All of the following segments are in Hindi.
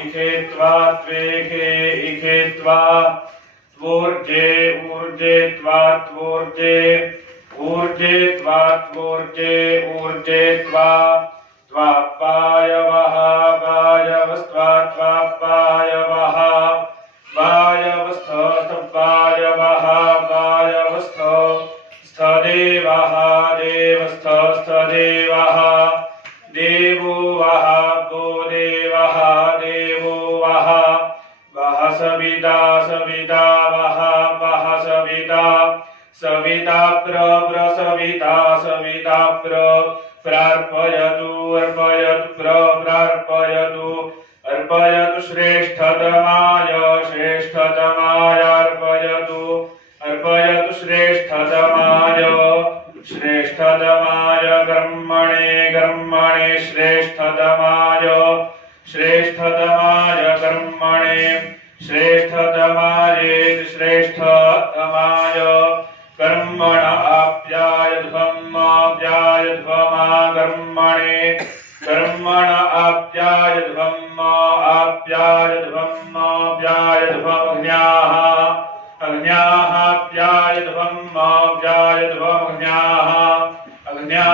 इखेत्वा त्वेखे इखेत्वा त्वोर्जे ऊर्जे त्वा त्वोर्जे ऊर्जे त्वा त्वोर्जे ऊर्जे त्वा त्वापायवः वायवस्त्वा त्वापायवः वायवस्थस्तपायवः वायवस्थ स्थदेवः देवस्थस्थदेवः देवो वः गो देवः देवो वः वः सविता सविता वः वः सविता सविता प्रसविता सविता प्रार्पयतु अर्पयतु प्रार्पयतु अर्पयतु श्रेष्ठतमाय श्रेष्ठतमाय अर्पयतु अर्पयतु श्रेष्ठतमाय श्रेष्ठतमाय कर्मणे कर्मणे श्रेष्ठतमाय श्रेष्ठतमाय कर्मणे श्रेष्ठतमाय श्रेष्ठतमाय कर्मण आप्यायध्वमा कर्मणे कर्मण आप्यायध्वमाप्यायध्वमाप्यायध्वमज्ञाः अग्न्याः आप्यायध्वमाप्यायध्वमज्ञाः अग्न्या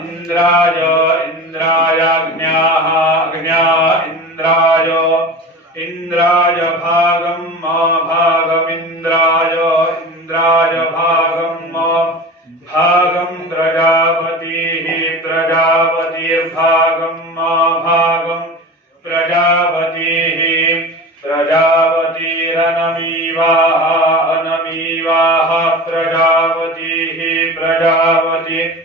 इन्द्राय इन्द्रायाग्न्याः अग्न्या इन्द्राय इन्द्राय भागं भागमिन्द्राय इन्द्राय भागं प्रजापतिः प्रजापतिर्भागं भागं प्रजापतिः प्रजापतिरनमीवाः अनमीवाः प्रजापतिः प्रजापतिरनमीवाः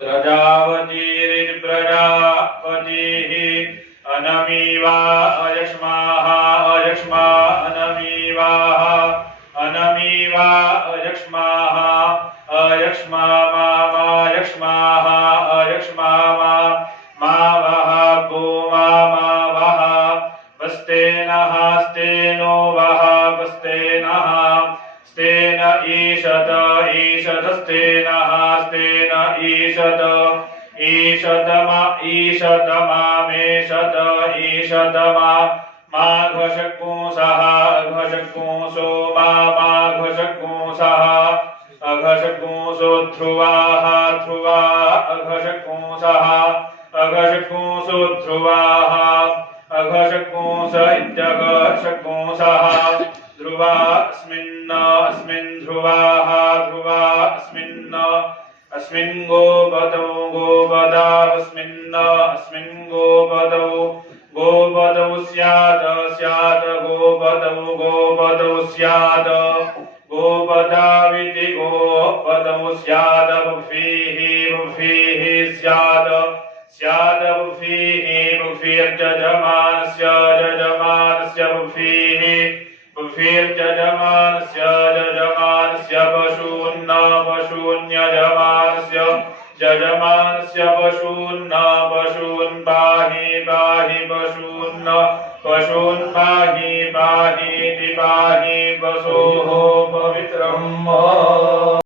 प्रजापतिर्प्रजापतिः अनमीवा अयक्ष्माः अयक्ष्मा अनमीवाः अनमीवा अयक्ष्माः अयक्ष्मा मायक्ष्माः अयक्ष्मा मावः गो मावः वस्तेनः स्तेनो वः वस्तेनः स्तेन ईशत ईशतस्तेनः स्तेन ईशत ईशतमामेशत ईशतमा माघशकुंसः घशकुंसो माघशकुंसः अघशकुंसो ध्रुवाः ध्रुवा अघशकुंसः अघशकुंसो ध्रुवाः अघशकुंस इत्यघशकुंसः ध्रुवा अस्मिन् ध्रुवाः ध्रुवा अस्मिन् गोपदौ अस्मिन् गोपदौ स्यात् गोपदौ स्यात् गोपदाविति गोपदौ स्यात् बुद्धिः स्यात् बुद्धिर्जजमानस्य बुद्धिर्जजमानस्य पशून्यजमानस्य पशून् पाहि पशून् पाहि